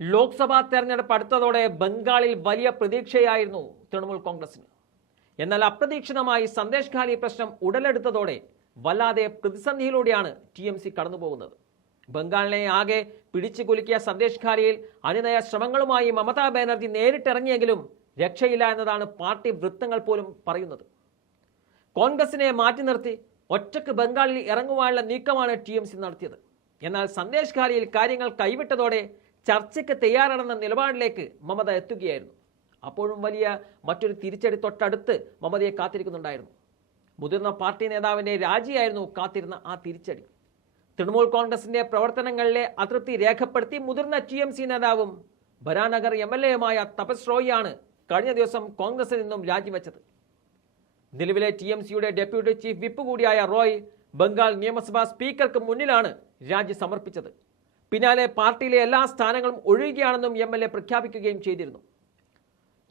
ലോക്സഭാ തെരഞ്ഞെടുപ്പ് അടുത്തതോടെ ബംഗാളിൽ വലിയ പ്രതീക്ഷയായിരുന്നു തൃണമൂൽ കോൺഗ്രസിന്. എന്നാൽ അപ്രതീക്ഷിതമായി സന്ദേശ് ഖാലി പ്രശ്നം ഉടലെടുത്തതോടെ വല്ലാതെ പ്രതിസന്ധിയിലൂടെയാണ് ടി എം സി കടന്നുപോകുന്നത്. ബംഗാളിനെ ആകെ പിടിച്ചു കുലുക്കിയ സന്ദേശ് ഖാലിയിൽ അനുനയ ശ്രമങ്ങളുമായി മമതാ ബാനർജി നേരിട്ടിറങ്ങിയെങ്കിലും രക്ഷയില്ല എന്നതാണ് പാർട്ടി വൃത്തങ്ങൾ പോലും പറയുന്നത്. കോൺഗ്രസിനെ മാറ്റി നിർത്തി ഒറ്റയ്ക്ക് ബംഗാളിൽ ഇറങ്ങുവാനുള്ള നീക്കമാണ് ടി എം സി നടത്തിയത്. എന്നാൽ സന്ദേശ് ഖാലിയിൽ കാര്യങ്ങൾ കൈവിട്ടതോടെ ചർച്ചയ്ക്ക് തയ്യാറാണെന്ന നിലപാടിലേക്ക് മമത എത്തുകയായിരുന്നു. അപ്പോഴും വലിയ മറ്റൊരു തിരിച്ചടി തൊട്ടടുത്ത് മമതയെ കാത്തിരിക്കുന്നുണ്ടായിരുന്നു. മുതിർന്ന പാർട്ടി നേതാവിന്റെ രാജിയായിരുന്നു കാത്തിരുന്ന ആ തിരിച്ചടി. തൃണമൂൽ കോൺഗ്രസിന്റെ പ്രവർത്തനങ്ങളിലെ അതൃപ്തി രേഖപ്പെടുത്തി മുതിർന്ന ടി എം സി നേതാവും ബരാനഗർ എം എൽ എയുമായ തപസ് റോയിയാണ് കഴിഞ്ഞ ദിവസം കോൺഗ്രസിൽ നിന്നും രാജിവെച്ചത്. നിലവിലെ ടി എം സിയുടെ ഡെപ്യൂട്ടി ചീഫ് വിപ്പ് കൂടിയായ റോയ് ബംഗാൾ നിയമസഭാ സ്പീക്കർക്ക് മുന്നിലാണ് രാജി സമർപ്പിച്ചത്. പിന്നാലെ പാർട്ടിയിലെ എല്ലാ സ്ഥാനങ്ങളും ഒഴിയുകയാണെന്നും എം എൽ എ പ്രഖ്യാപിക്കുകയും ചെയ്തിരുന്നു.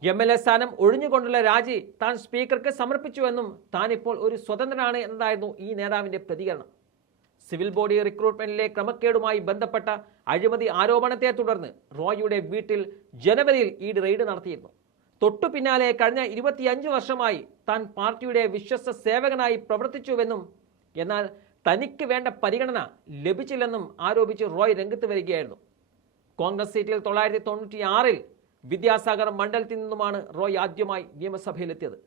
എം എൽ എ സ്ഥാനം ഒഴിഞ്ഞുകൊണ്ടുള്ള രാജി താൻ സ്പീക്കർക്ക് സമർപ്പിച്ചുവെന്നും താൻ ഇപ്പോൾ ഒരു സ്വതന്ത്രനാണ് എന്നതായിരുന്നു ഈ നേതാവിന്റെ പ്രതികരണം. സിവിൽ ബോഡി റിക്രൂട്ട്മെന്റിലെ ക്രമക്കേടുമായി ബന്ധപ്പെട്ട അഴിമതി ആരോപണത്തെ തുടർന്ന് റോയിയുടെ വീട്ടിൽ ജനുവരിയിൽ ഈ റെയ്ഡ് നടത്തിയിരുന്നു. തൊട്ടു പിന്നാലെ കഴിഞ്ഞ ഇരുപത്തിയഞ്ച് വർഷമായി താൻ പാർട്ടിയുടെ വിശ്വസ്ത സേവകനായി പ്രവർത്തിച്ചുവെന്നും എന്നാൽ തനിക്ക് വേണ്ട പരിഗണന ലഭിച്ചില്ലെന്നും ആരോപിച്ച് റോയ് രംഗത്ത് വരികയായിരുന്നു. കോൺഗ്രസ് സീറ്റിൽ തൊള്ളായിരത്തി തൊണ്ണൂറ്റി ആറിൽ വിദ്യാസാഗർ മണ്ഡലത്തിൽ നിന്നുമാണ് റോയ് ആദ്യമായി നിയമസഭയിലെത്തിയത്.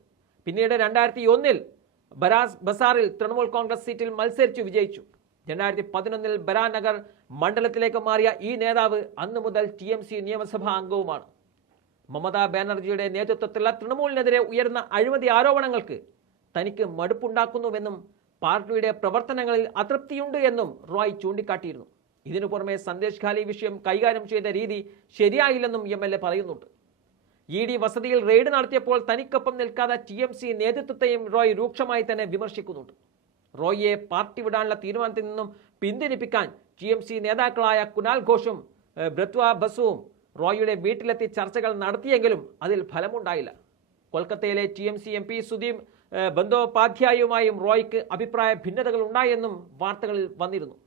പിന്നീട് രണ്ടായിരത്തി ഒന്നിൽ ബരാസ് ബസാറിൽ തൃണമൂൽ കോൺഗ്രസ് സീറ്റിൽ മത്സരിച്ചു വിജയിച്ചു. രണ്ടായിരത്തി പതിനൊന്നിൽ ബരാനഗർ മണ്ഡലത്തിലേക്ക് മാറിയ ഈ നേതാവ് അന്നു മുതൽ ടി എം സി നിയമസഭാ അംഗവുമാണ്. മമതാ ബാനർജിയുടെ നേതൃത്വത്തിലുള്ള തൃണമൂലിനെതിരെ ഉയർന്ന അഴിമതി ആരോപണങ്ങൾക്ക് തനിക്ക് മടുപ്പുണ്ടാക്കുന്നുവെന്നും പാർട്ടിയുടെ പ്രവർത്തനങ്ങളിൽ അതൃപ്തിയുണ്ട് എന്നും റോയ് ചൂണ്ടിക്കാട്ടിയിരുന്നു. ഇതിനു പുറമെ സന്ദേശ് ഖാലി വിഷയം കൈകാര്യം ചെയ്ത രീതി ശരിയായില്ലെന്നും എം എൽ എ പറയുന്നുണ്ട്. ഇ ഡി വസതിയിൽ റെയ്ഡ് നടത്തിയപ്പോൾ തനിക്കൊപ്പം നിൽക്കാതെ ടി എം സി നേതൃത്വത്തെയും റോയ് രൂക്ഷമായി തന്നെ വിമർശിക്കുന്നുണ്ട്. റോയിയെ പാർട്ടി വിടാനുള്ള തീരുമാനത്തിൽ നിന്നും പിന്തിരിപ്പിക്കാൻ ടി എം സി നേതാക്കളായ കുനാൽ ഘോഷും ബ്രത്വ ബസുവും റോയിയുടെ വീട്ടിലെത്തി ചർച്ചകൾ നടത്തിയെങ്കിലും അതിൽ ഫലമുണ്ടായില്ല. കൊൽക്കത്തയിലെ T M C M P Sudip ഏഹ്, ബന്ദോപാധ്യായുമായും റോയ്ക്ക് അഭിപ്രായ ഭിന്നതകൾ ഉണ്ടായെന്നും വാർത്തകളിൽ വന്നിരുന്നു.